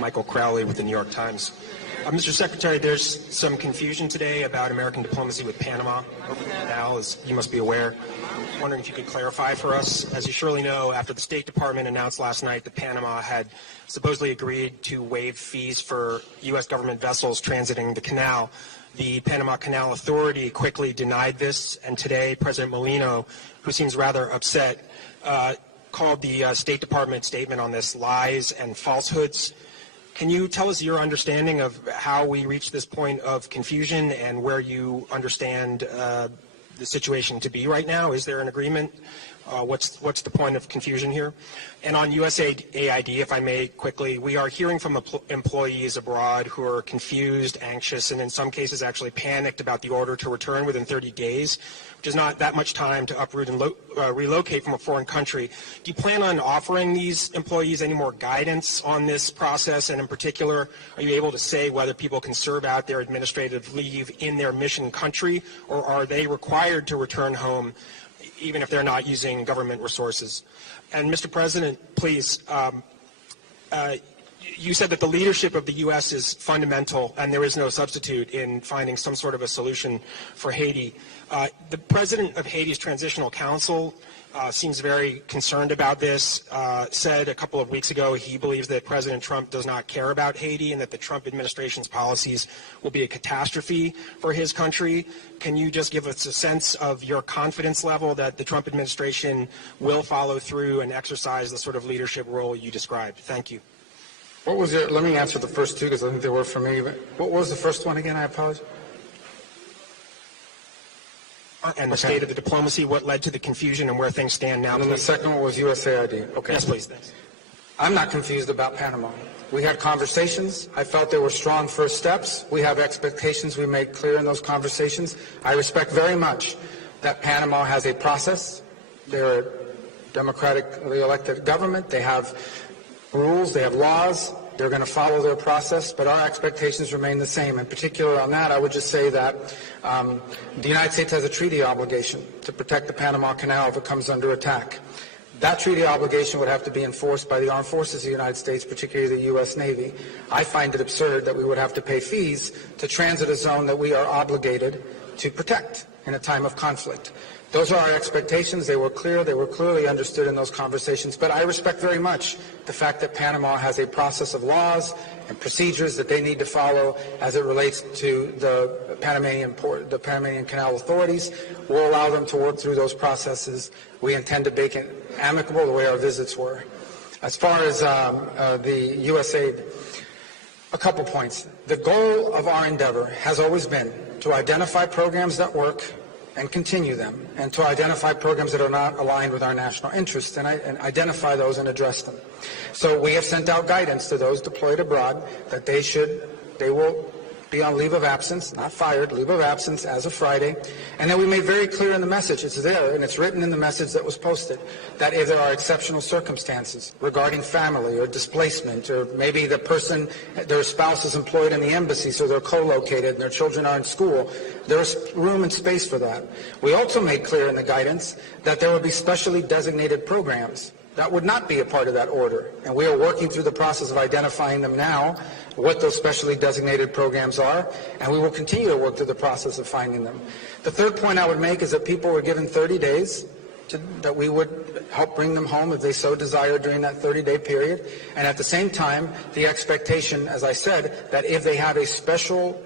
Michael Crowley with the New York Times. Mr. Secretary, there's some confusion today about American diplomacy with Panama over the canal, as you must be aware. I'm wondering if you could clarify for us. As you surely know, after the State Department announced last night that Panama had supposedly agreed to waive fees for U.S. government vessels transiting the canal, the Panama Canal Authority quickly denied this, and today President Molino, who seems rather upset, called the State Department statement on this lies and falsehoods. Can you tell us your understanding of how we reached this point of confusion and where you understand the situation to be right now? Is there an agreement? What's the point of confusion here? And on USAID, if I may quickly, we are hearing from employees abroad who are confused, anxious, and in some cases actually panicked about the order to return within 30 days, which is not that much time to uproot and relocate from a foreign country. Do you plan on offering these employees any more guidance on this process? And in particular, are you able to say whether people can serve out their administrative leave in their mission country, or are they required to return home even if they're not using government resources? And Mr. President, please, you said that the leadership of the U.S. is fundamental and there is no substitute in finding some sort of a solution for Haiti. The president of Haiti's Transitional Council seems very concerned about this, said a couple of weeks ago he believes that President Trump does not care about Haiti and that the Trump administration's policies will be a catastrophe for his country. Can you just give us a sense of your confidence level that the Trump administration will follow through and exercise the sort of leadership role you described? Thank you. What was your, let me answer the first two because I think they were for me. But what was the first one again? I apologize. And the state of the diplomacy, what led to the confusion and where things stand now. And then the second one was USAID. Okay. Yes, please. Thanks. I'm not confused about Panama. We had conversations. I felt there were strong first steps. We have expectations we made clear in those conversations. I respect very much that Panama has a process. They're a democratically elected government. They have rules. They have laws. They're going to follow their process, but our expectations remain the same. In particular on that, I would just say that the United States has a treaty obligation to protect the Panama Canal if it comes under attack. That treaty obligation would have to be enforced by the armed forces of the United States, particularly the U.S. Navy. I find it absurd that we would have to pay fees to transit a zone that we are obligated to protect in a time of conflict. Those are our expectations. They were clear. They were clearly understood in those conversations. But I respect very much the fact that Panama has a process of laws and procedures that they need to follow as it relates to the Panamanian Canal authorities. We'll allow them to work through those processes. We intend to make it amicable the way our visits were. As far as the USAID, a couple points. The goal of our endeavor has always been to identify programs that work and continue them, and to identify programs that are not aligned with our national interests and identify those and address them. So we have sent out guidance to those deployed abroad that they will be on leave of absence, not fired, leave of absence as of Friday. And then we made very clear in the message, it's there and it's written in the message that was posted, that if there are exceptional circumstances regarding family or displacement, or maybe the person, their spouse is employed in the embassy so they're co-located and their children are in school, there's room and space for that. We also made clear in the guidance that there would be specially designated programs that would not be a part of that order. And we are working through the process of identifying them now, what those specially designated programs are, and we will continue to work through the process of finding them. The third point I would make is that people were given 30 days that we would help bring them home if they so desire during that 30-day period. And at the same time, the expectation, as I said, that if they have a special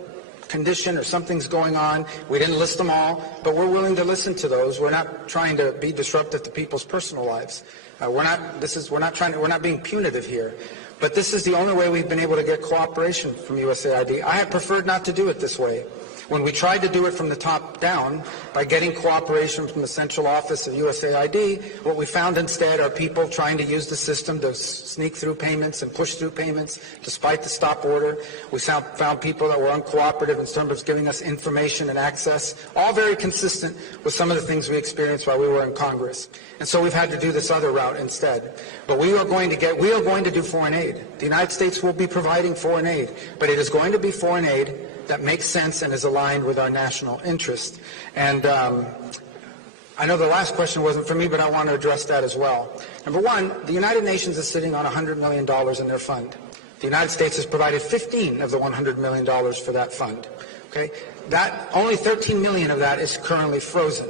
condition or something's going on, we didn't list them all, but we're willing to listen to those. We're not trying to be disruptive to people's personal lives. We're not being punitive here. But this is the only way we've been able to get cooperation from USAID. I had preferred not to do it this way. When we tried to do it from the top down by getting cooperation from the central office of USAID, what we found instead are people trying to use the system to sneak through payments and push through payments despite the stop order. We found people that were uncooperative in terms of giving us information and access, all very consistent with some of the things we experienced while we were in Congress. And so we've had to do this other route instead. But we are going to do foreign aid. The United States will be providing foreign aid, but it is going to be foreign aid that makes sense and is aligned with our national interest. And I know the last question wasn't for me, but I want to address that as well. Number one, the United Nations is sitting on $100 million in their fund. The The United States has provided 15 of the $100 million for that fund. Okay? That, only 13 million of that is currently frozen.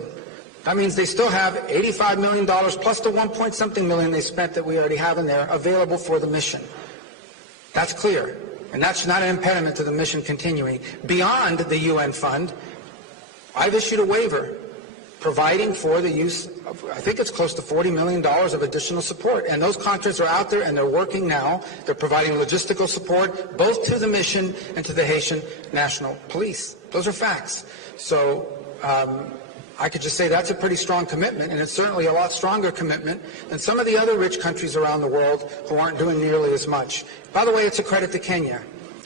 That means they still have $85 million plus the 1 point something million they spent that we already have in there available for the mission. That's clear. And that's not an impediment to the mission continuing. Beyond the UN fund, I've issued a waiver providing for the use of, I think it's close to $40 million of additional support. And those contracts are out there and they're working now. They're providing logistical support both to the mission and to the Haitian National Police. Those are facts. So I could just say that's a pretty strong commitment, and it's certainly a lot stronger commitment than some of the other rich countries around the world who aren't doing nearly as much. By the way, it's a credit to Kenya,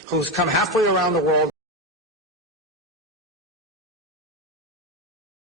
who's come halfway around the world